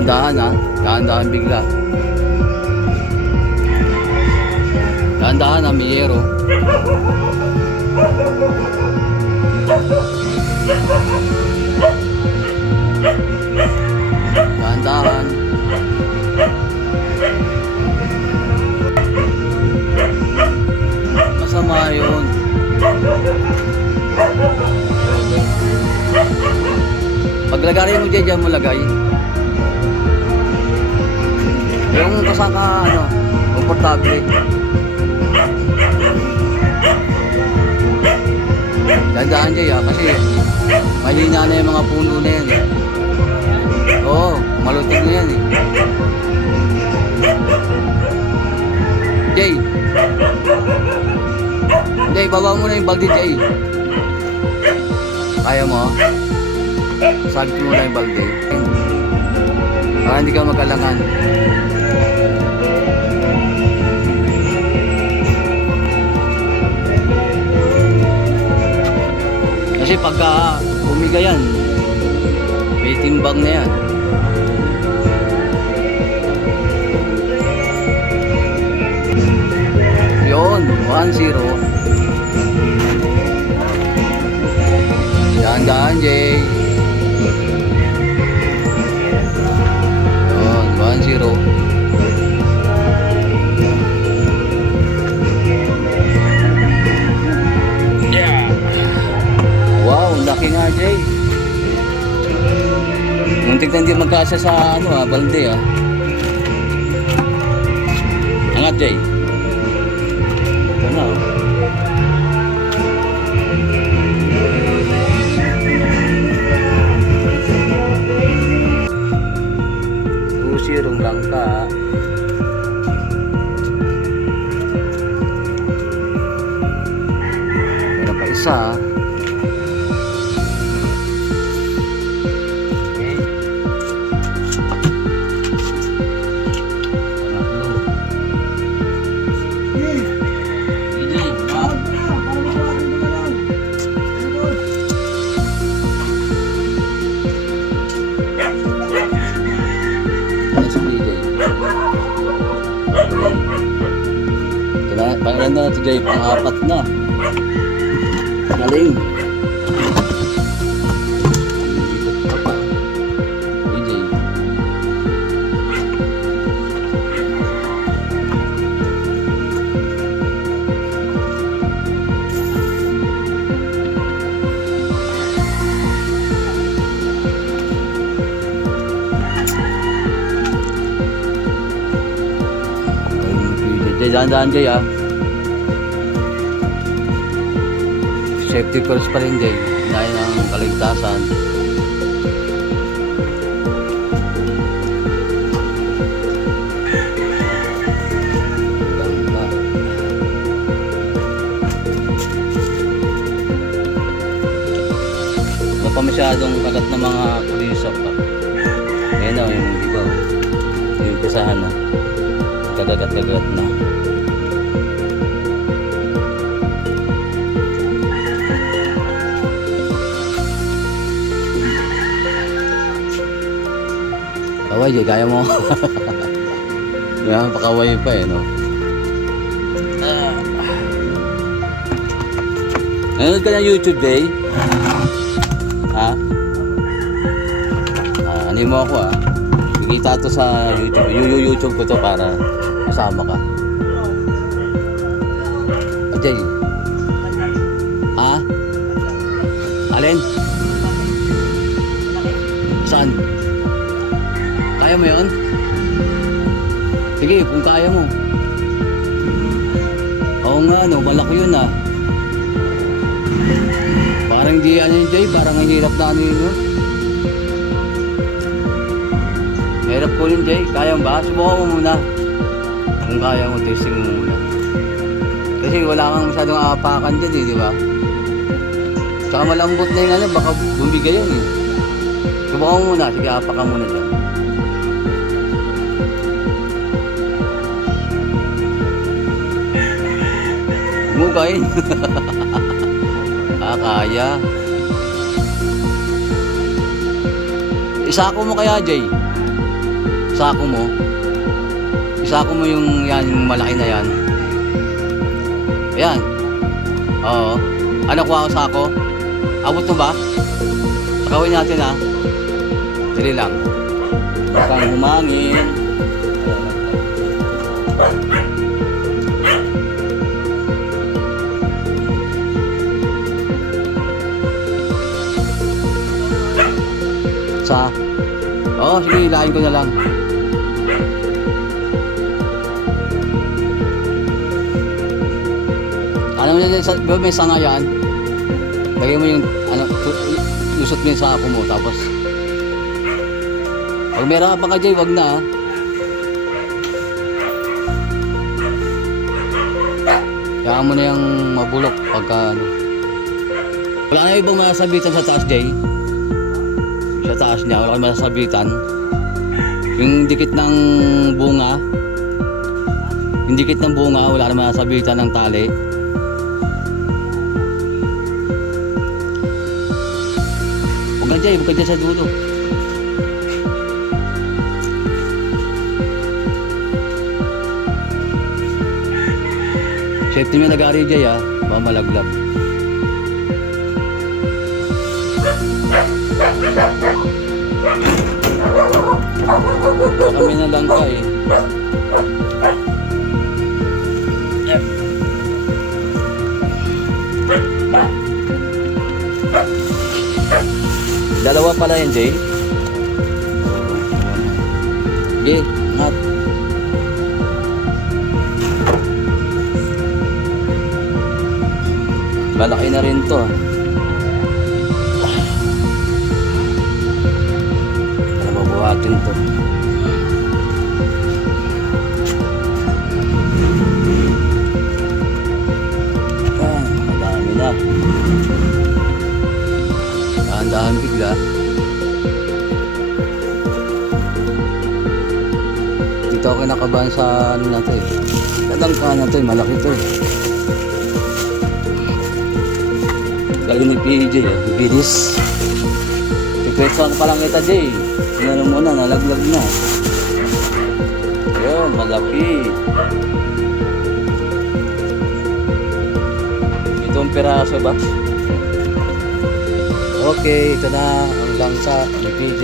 Dahan-dahan ha. Dahan-dahan bigla. Dahan-dahan ha, Miyero. Dahan-dahan. Masama yun. Paglagay mo dyan mo lagay. Yung kasaka ano, komportable. Dandaan dyan ya, kasi mahina na yung mga puno na yan eh. Oo, malutig na yan eh. Jay, Jay, baba mo na yung balde Jay. Kaya mo? Sagit mo na yung balde para hindi ka magkalangan. Kasi pagka umiga yan, may timbang na yan. Yun, 1-0. Dahan-dahan Jay. Yun, 1-0. Yeah. Wow, laki nga Jay. Muntik na hindi magkasa sa ano balde Angat Jay. Ito na oh. Sirong lang ka. Meron pa isa. Pangilan na ito Jay, pang-apat na. Galing. Jay. Jay, dahan-dahan Jay Safety first pa rin Jay. Hinahin ang kaligtasan. Wala pa masyadong kagat na mga pulis pa. Ayan na yung iba. Yung pisahan na. Kagagat-gagat na. Kaway Jay, kaya mo. Yan, pakaway pa no. Nanonood ka ng YouTube Jay? Ha? Ano mo ako Bigita to sa YouTube. YouTube ko to para kasama ka. Jay. Ha? Alin? Saan? Kaya mo yun? Sige, kung kaya mo. Oo nga, malaki yun Parang di ano yun Jay, parang ang hirap na ano yun Hirap ko yun Jay, kaya mo ba? Subukan mo muna. Kung kaya mo, testing mo muna. Kasi wala kang masyadong aapakan dyan di ba? Saka malambot na yung baka bumigay yun Subukan mo muna, sige apakan muna dyan. Mugain. Kaya. Isako mo kaya Jay? sako mo. Isako mo yung yan, yung malaki na yan. Ayan. Oo. Ano kuha ko sako? Abot mo ba? Sakawin natin ha. Dali lang. Huwag kang humangin. Oo, sige, ilahin ko na lang. Ano mo yan, may sanga yan. Lagay mo yung, lusot mo yung sako mo, tapos pag meron ka pa ka dyan, wag na ha. Kaya mo na yung mabulok pagka ano. Wala na ibang masasabitan sa taas, Jay. Sa taas niya, wala kang masasabitan. Yung dikit ng bunga, wala kang masasabitan ng tali. Huwag ka dyan sa dulo. Safety mo nag-aari Jay ha, baka malaglag. Kami na lang ka eh. Dalawa pala yun, Jay. Okay, ngat. Malaki na rin to. Para mabuhatin to. Madami na. Dahan-dahan bigla. Dito ako kinakabahan sa ano na to eh. Kadangka na to eh, malaki to eh. Galing ni PJ eh, bilis. Pipwestuhan pa lang kita Jay. Ano muna, nalaglag na. Ayun, malaki. Itong piraso ba? Okay, ito na ang langsa ni PJ.